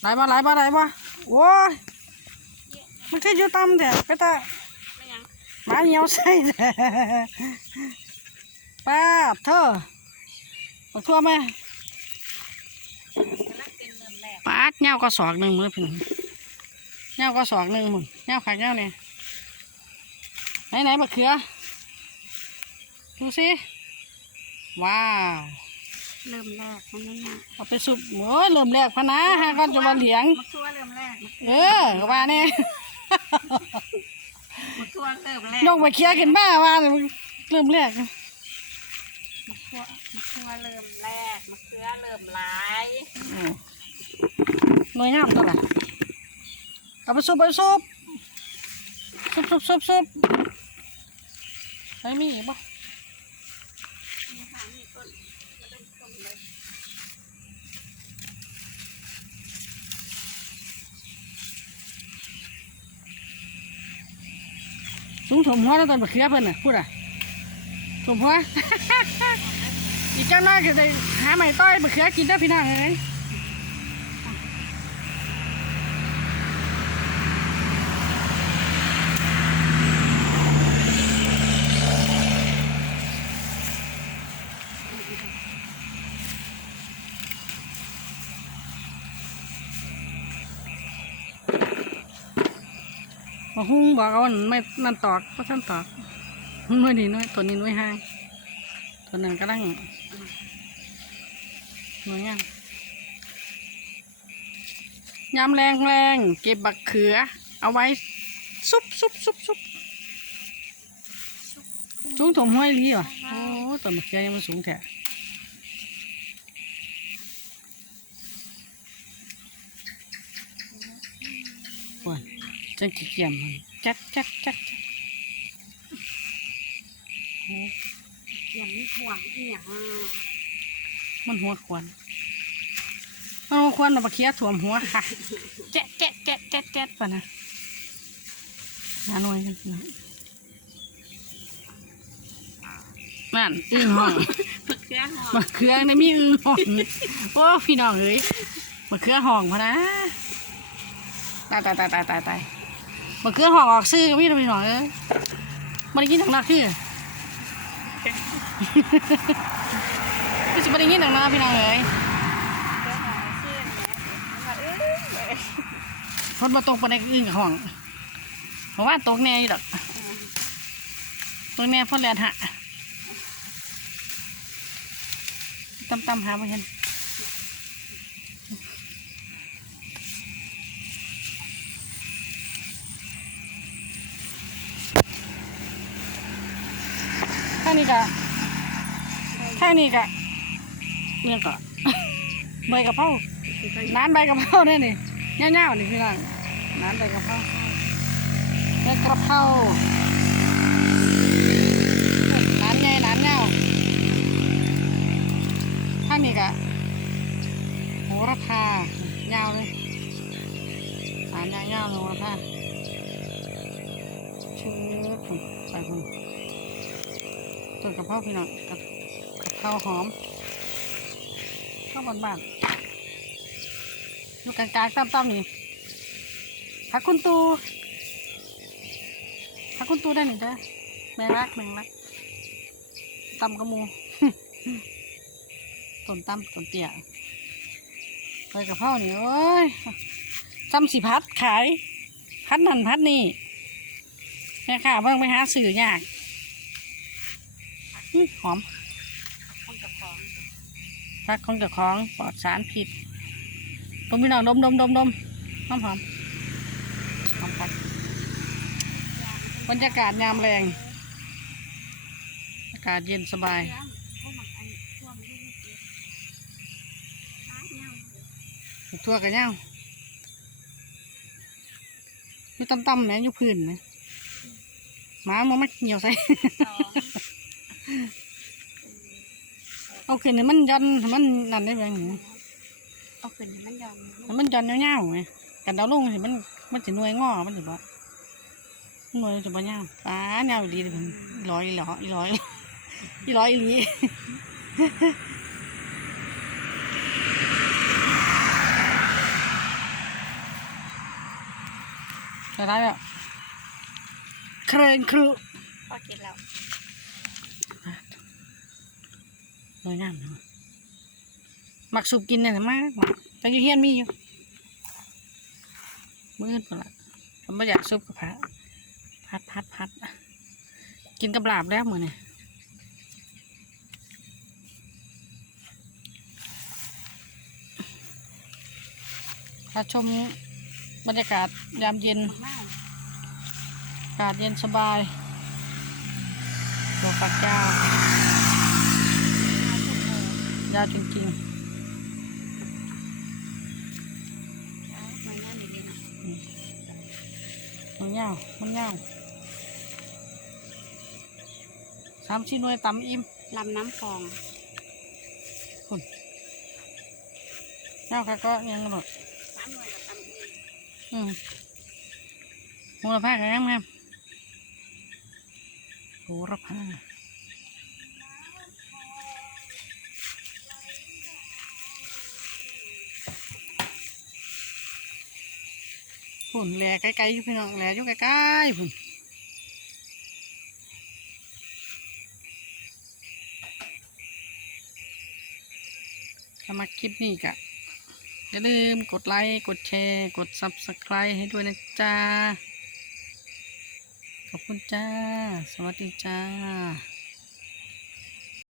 ไหลบ่ไหลบ่ไหลบ่โอ้ยมันคืออยู่ต่ำแต่ก็ตาไม่ยังหมาเหี่ยวใส่แต่ป้าบเธอมาทั่วไหมกำลังเป็นเริ่มแรกปาดเงาก็สอกหนึ่งมือพี่เงาก็สอกหนึ่งหมุนเงาขาเงาเนี่ยไหนไหนมะเขือดูสิว้าว เริ่มแรกมันไม่ยากเอาไปสุบโอ้ยเริ่มแรกพะนะฮะก่อนจะมาเหลียงมาทั่วเริ่มแรกเออก็ว่าเนี่ยมาทั่วเริ่มแรกนกมาเคี้ยกันบ้าว่าเลยเริ่มแรกมาทั่วมาทั่วเริ่มแรกมาเขือเริ่มหลายอืมหน่วยงามตัวละเอาไปซุบไปซุบซุบซุบซุบซุบไอ้มีอีกบ่ นี่ค่ะนี่ต้นมาเริ่มต้นเลย สูงถมหัวแล้วตอนบักเขือเพิ่นน่ะพูดอะถมหัว อีกเจ้าน้อยก็ได้หาใหม่ต้อยบักเขือกินได้อพี่น้องเอ้ย มาหุ้งบอกเอาอันไม่นั่นตอกก็ท่านตอกหน้อยนี่หน้อยตัวนี้หน้อยห้างตัวนั้นก็ลังหน่วยงามยำแรงแรงเก็บบักเขือ เอาไว้ซุบซุบซุบซุบสูงถมห้อยลีเหรอโอ้ต้นบักเขือยังมันสูงแท้โอ้ย จังขี้เกียจมันจักจักจักจักโอ้อย่างนี้ห่วงอีหยังอะมันหัวควันมันหัวควันเอาบักเขือถ่วมหัวค่ะแจ๊ะแจ๊ะแจ๊ะแจ๊ะแจ๊ะปะนะหาหน่วยกันนะนั่นอึ้งห้องมะเขือหอมมะเขือในมีอึ้งห้องโอ้พี่น้องเอ้ยมะเขือห้องพะนะตายตายตายตายตายตาย มะเขือห้องออกซื้อกับพี่พี่น้องเอ้ยมันได้ยินทางนักคือพี่จะไม่ได้ยินทางนักพี่น้องเอ้ยมันว่าเอ้ยเลยคนมาตกปานในอึ้งกับห้องเพราะว่าตกแน่อยู่ดอกตกแน่พ่นแลนหะตั้มตั้มหาไม่เห็น ข้างนี้กะข้างนี้กะเนี่ยก็ใบกะเพราน้ำใบกะเพราเนี่ยนี่เงี้ยวๆนี่พี่น้องน้ำใบกะเพราใบกะเพราน้ำใหญ่น้ำเงาข้างนี้กะโหระพายาวเลยน้ำยาวๆโหระพาชื่อผมใส่ผม ต้นกะเพราพี่น้องกับกะเพราหอมข้าวบ้านๆอยู่กลางๆต่ำๆนี่ผักคุณตูผักคุณตูได้หนึ่งจ้ะแมงลักแมงลักตำกระมูต้นตำต้นเตี้ยไปกะเพรานี่โอ้ยตำสิพัดขายพัดนั่นพัดนี่แม่ค่ะเพิ่งไปหาสื่อยาก หอมคนกับของพักของเจ้าของปลอดสารพิษดมพี่น้องดมดมดมดมหอมหอมหอมครับบรรยากาศยามแรง อากาศเย็นสบายเขือเขาหมักไอ้ท่วมลูกเก็บหาเงาทั่วกันยังอยู่ต่ำๆแหมอยู่พื้นนะหมามันไม่เหี่ยวใส่ เอาขึ้นให้มันยันให้มันนั่นได้ไหมหนูเอาขึ้นให้มันยอมให้มันยันยาวๆไงกันดาวลงสิมันมันสิหน่วยงอมันสิบ่หน่วยจะบ่ยาวป้าแนวดีเลยผมอีร้อยอีหลออีร้อยอีร้อยอีหลีจะได้แล้วเครนครูพอกินแล้ว ส วยงามเนาะมักสูบกินเนี่ยมากแต่อยูเฮียนมีอยู่มืดไปละผมไม่อยากซุปกับพัดพัดพัดพัดกินกับลาบแล้วเหมือเนี่ยถ้าชมบรรยากาศยามเย็น อากาศเย็นสบายตัวฝักยาวมา ยาวจริงเอามาหน้าหนึ่งเลยนะๆมันยาวมันยาวสามชิ้นหน่วยตำอิ่มลำน้ำคลองยาวค่ะก็ยังหมดน้ำหน่วยกับตำเองอืมมูลค่ากันยังไงโหระพา ฝุ่นแหล่ไกลๆอยู่พี่น้องแหล่อยู่ใกล้ๆฝุ่นถ้ามาคลิปนี้กะอย่าลืมกดไลค์ กดแชร์ กด Subscribe ให้ด้วยนะจ๊ะ ขอบคุณจ้า สวัสดีจ้า